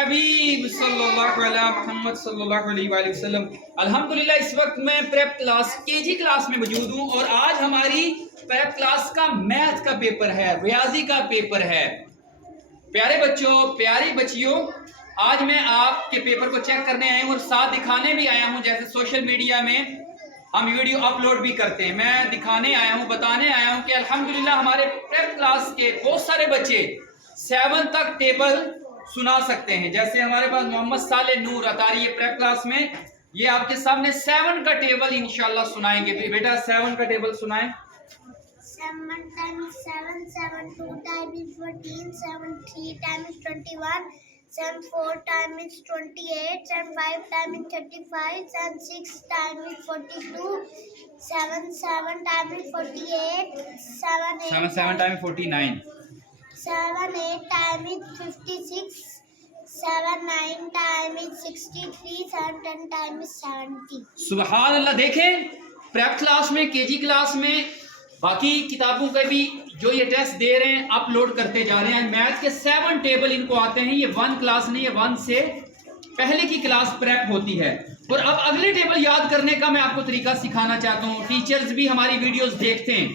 हबीब सल्लल्लाहु अला मुहम्मद सल्लल्लाहु अलैहि वसल्लम। अल्हम्दुलिल्लाह इस वक्त मैं प्रेप क्लास केजी क्लास में मौजूद हूँ और आज हमारी प्रेप क्लास का मैथ का पेपर है, रियाजी का पेपर है। प्यारे बच्चों, प्यारी बच्चियों, आज मैं आपके पेपर को चेक करने आया हूँ और साथ दिखाने भी आया हूँ। जैसे सोशल मीडिया में हम वीडियो अपलोड भी करते हैं, मैं दिखाने आया हूँ, बताने आया हूँ कि अल्हम्दुलिल्लाह हमारे प्रेप क्लास के बहुत सारे बच्चे 7 तक टेबल सुना सकते हैं। जैसे हमारे पास मोहम्मद साले नूर अतारी प्रेप क्लास में ये आपके सामने 7 का टेबल इंशाल्लाह सुनाएंगे। बेटा 7 का टेबल सुनाएं। 7 times 7, 7 2 times 14, 7 3 times 21, 7 4 times 28, 7 5 times 35, 7 6 times 42, 7 7 times 48, 7 7 times 49, 7 8 times 56, 7 9 times 63, 7 10 times 70। सुभान अल्लाह। देखें प्रेप क्लास में, केजी क्लास में, बाकी किताबों के भी जो ये टेस्ट दे रहे हैं अपलोड करते जा रहे हैं। मैथ के 7 टेबल इनको आते हैं। ये 1 क्लास नहीं, ये 1 से पहले की क्लास प्रेप होती है। और अब अगले टेबल याद करने का मैं आपको तरीका सिखाना चाहता हूँ। टीचर्स भी हमारी वीडियोस देखते हैं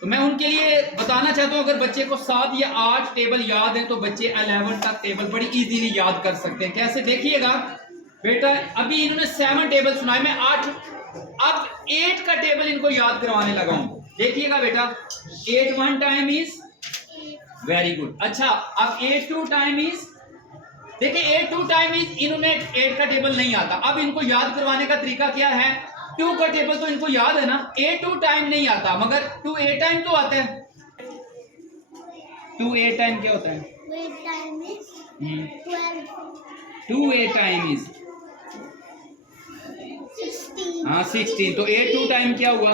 तो मैं उनके लिए बताना चाहता हूँ, अगर बच्चे को 7 या 8 टेबल याद है तो बच्चे 11 तक टेबल बड़ी इजीली याद कर सकते हैं। कैसे, देखिएगा बेटा, अभी इन्होंने 7 टेबल सुनाए, मैं 8 अब 8 का टेबल इनको याद करवाने लगा हूँ। देखिएगा बेटा, 8 1 टाइम इज, वेरी गुड। अच्छा, अब 8 2 टाइम इज, देखिए 8 2 टाइम इज, इन्होंने 8 का टेबल नहीं आता। अब इनको याद करवाने का तरीका क्या है? 2 का टेबल तो इनको याद है ना, 8 2 टाइम नहीं आता, मगर 2 8 टाइम तो आता है। 2 8 टाइम क्या होता है? 8 times 12, 2 8 टाइम इज 16, हाँ 16। तो 8 2 टाइम क्या हुआ?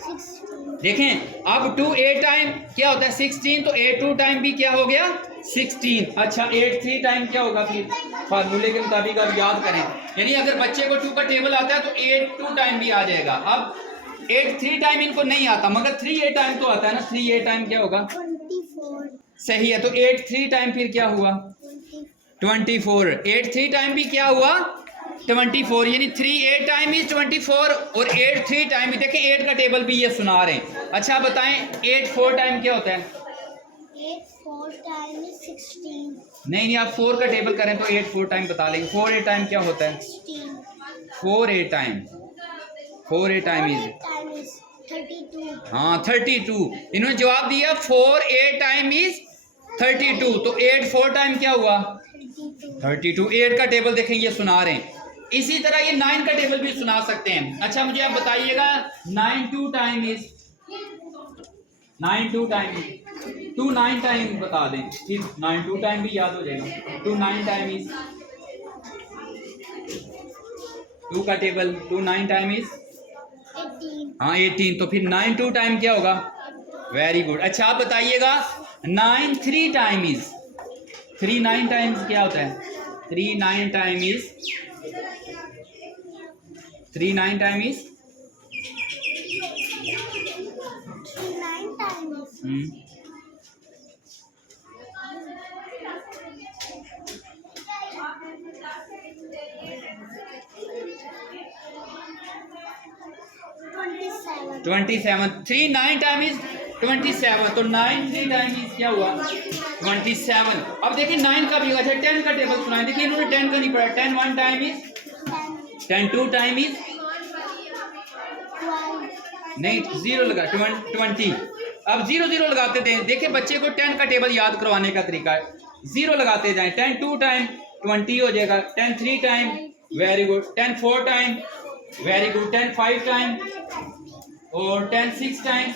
16, देखें अब 2 8 टाइम क्या होता है? 16। तो 8 2 टाइम भी क्या हो गया? 16। अच्छा 8 3 टाइम क्या होगा? फिर फार्मूले के मुताबिक आप याद करें, यानी अगर बच्चे को 2 का टेबल आता है तो 8 2 टाइम भी आ जाएगा। अब 8 3 टाइम इनको नहीं आता, मगर 3 8 टाइम तो आता है ना। 3 8 टाइम क्या होगा? 24, सही है। तो 8 3 टाइम फिर क्या हुआ? 24। 8 3 टाइम भी क्या हुआ? 24। यानी 3 8 टाइम इज 24 और 8 3 टाइम भी। देखें 8 का टेबल भी ये सुना रहे हैं। अच्छा बताएं 8 4 टाइम क्या होता है? 8 4 times 16, नहीं, आप 4 का टेबल करें तो 8 4 टाइम बता लेंगे। 4 8 टाइम क्या होता है? 16, 4 8 टाइम, 4 8 टाइम इज, 8 times 32, हाँ 32। इन्होंने जवाब दिया 4 8 टाइम इज 32। तो 8 4 टाइम क्या हुआ? 32, 32। 8 का टेबल देखें ये सुना रहे हैं। इसी तरह ये 9 का टेबल भी सुना सकते हैं। अच्छा मुझे आप बताइएगा 9 2 time is, 9 2 time is, 2 9 time बता दें, फिर 9 2 टाइम भी याद हो जाएगा। 2 9 टाइम इज, 2 का टेबल 2 9 टाइम इज 18, हाँ 18। तो फिर 9 2 टाइम क्या होगा? Very good. अच्छा आप बताइएगा 9 3 टाइम इज, 3 9 टाइम्स क्या होता है? 3 9 time is, 3 9 time is 9 times 27, 27। 3 9 time is 27। तो 9 3 टाइम इज क्या हुआ? 27। अब देखिए 9 का भी होगा। अच्छा 10 का टेबल सुनाए। देखिए इन्होंने 10 का नहीं पढ़ा। 10 1 टाइम इज, 10, 10 2 टाइम इज, 12, नहीं 0 लगा, 20। अब 0 0 लगाते थे। देखिए बच्चे को 10 का टेबल याद करवाने का तरीका है, 0 लगाते जाएं। 10 2 टाइम 20 हो जाएगा। 10 3 time, very good. 10 4 time, very good. 10 5 time और 10 6 time,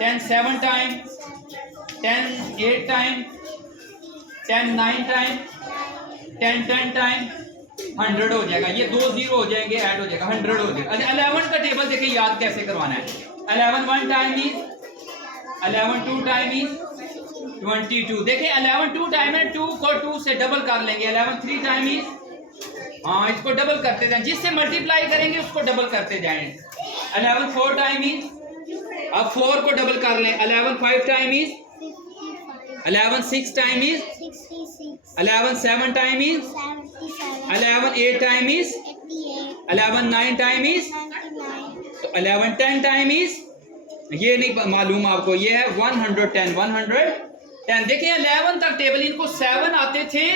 10 7 time, 10 8 time, 10 9 time, 10 10 time, 100 हो जाएगा। ये 2 0 हो जाएंगे, ऐड हो जाएगा, 100 हो जाएगा। अच्छा 11 का टेबल देखिए याद कैसे करवाना है। 11 1 टाइम इज, 11 2 टाइम इज 22। देखिए 11 2 टाइम है, 2 को 2 से डबल कर लेंगे। 11 3 टाइम इज, हाँ इसको डबल करते जाएं, जिससे मल्टीप्लाई करेंगे उसको डबल करते जाएं। 11 4 टाइम इज, अब 4 को डबल कर लें। 11 5 time is, 11 6 time is 66, 11 7 time is 77, 11 8 time is 88, 11 9 time is 99, तो 11 10 टाइम इज ये नहीं मालूम आपको, ये है 110 110। देखिए 11 तक टेबल इनको 7 आते थे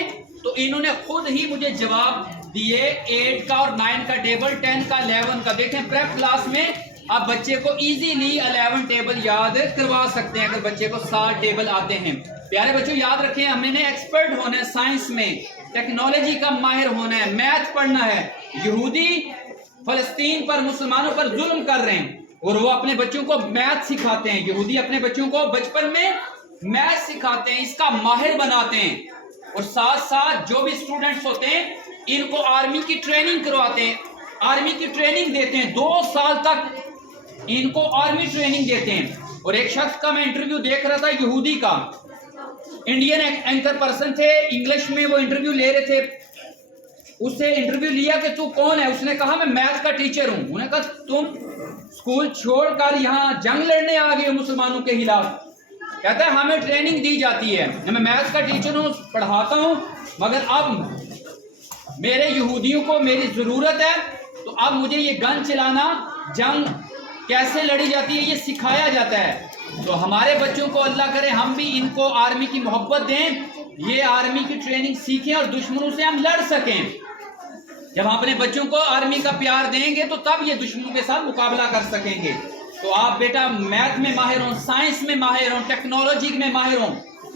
तो इन्होंने खुद ही मुझे जवाब दिए 8 का और 9 का टेबल, 10 का 11 का। देखें प्रेप क्लास में आप बच्चे को इजीली 11 टेबल याद करवा सकते हैं अगर बच्चे को 7 टेबल आते हैं। प्यारे बच्चों याद रखें, हमने एक्सपर्ट होना है साइंस में, टेक्नोलॉजी का माहिर होना है, मैथ पढ़ना है। यहूदी फलस्तीन पर मुसलमानों पर जुल्म कर रहे हैं और वो अपने बच्चों को मैथ सिखाते हैं। यहूदी अपने बच्चों को बचपन में मैथ सिखाते हैं, इसका माहिर बनाते हैं और साथ साथ जो भी स्टूडेंट्स होते हैं इनको आर्मी की ट्रेनिंग करवाते हैं, आर्मी की ट्रेनिंग देते हैं। 2 साल तक इनको आर्मी ट्रेनिंग देते हैं। और एक शख्स का मैं इंटरव्यू देख रहा था, यहूदी का, इंडियन एंकर पर्सन थे, इंग्लिश में वो इंटरव्यू ले रहे थे। उससे इंटरव्यू लिया कि तू कौन है, उसने कहा मैं मैथ का टीचर हूं। उन्होंने कहा तुम स्कूल छोड़कर यहाँ जंग लड़ने आ गए हो मुसलमानों के खिलाफ। कहता है हमें ट्रेनिंग दी जाती है, मैं मैथ का टीचर हूँ, पढ़ाता हूँ, मगर अब मेरे यहूदियों को मेरी ज़रूरत है तो अब मुझे ये गन चलाना, जंग कैसे लड़ी जाती है ये सिखाया जाता है। तो हमारे बच्चों को अल्लाह करे हम भी इनको आर्मी की मोहब्बत दें, ये आर्मी की ट्रेनिंग सीखें और दुश्मनों से हम लड़ सकें। जब हम अपने बच्चों को आर्मी का प्यार देंगे तो तब ये दुश्मनों के साथ मुकाबला कर सकेंगे। तो आप बेटा मैथ में माहिर हों, साइंस में माहिर हों, टेक्नोलॉजी में माहिर हों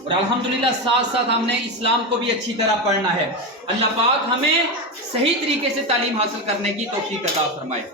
और अल्हम्दुलिल्लाह साथ साथ हमने इस्लाम को भी अच्छी तरह पढ़ना है। अल्लाह पाक हमें सही तरीके से तालीम हासिल करने की तौफीक अता फरमाए।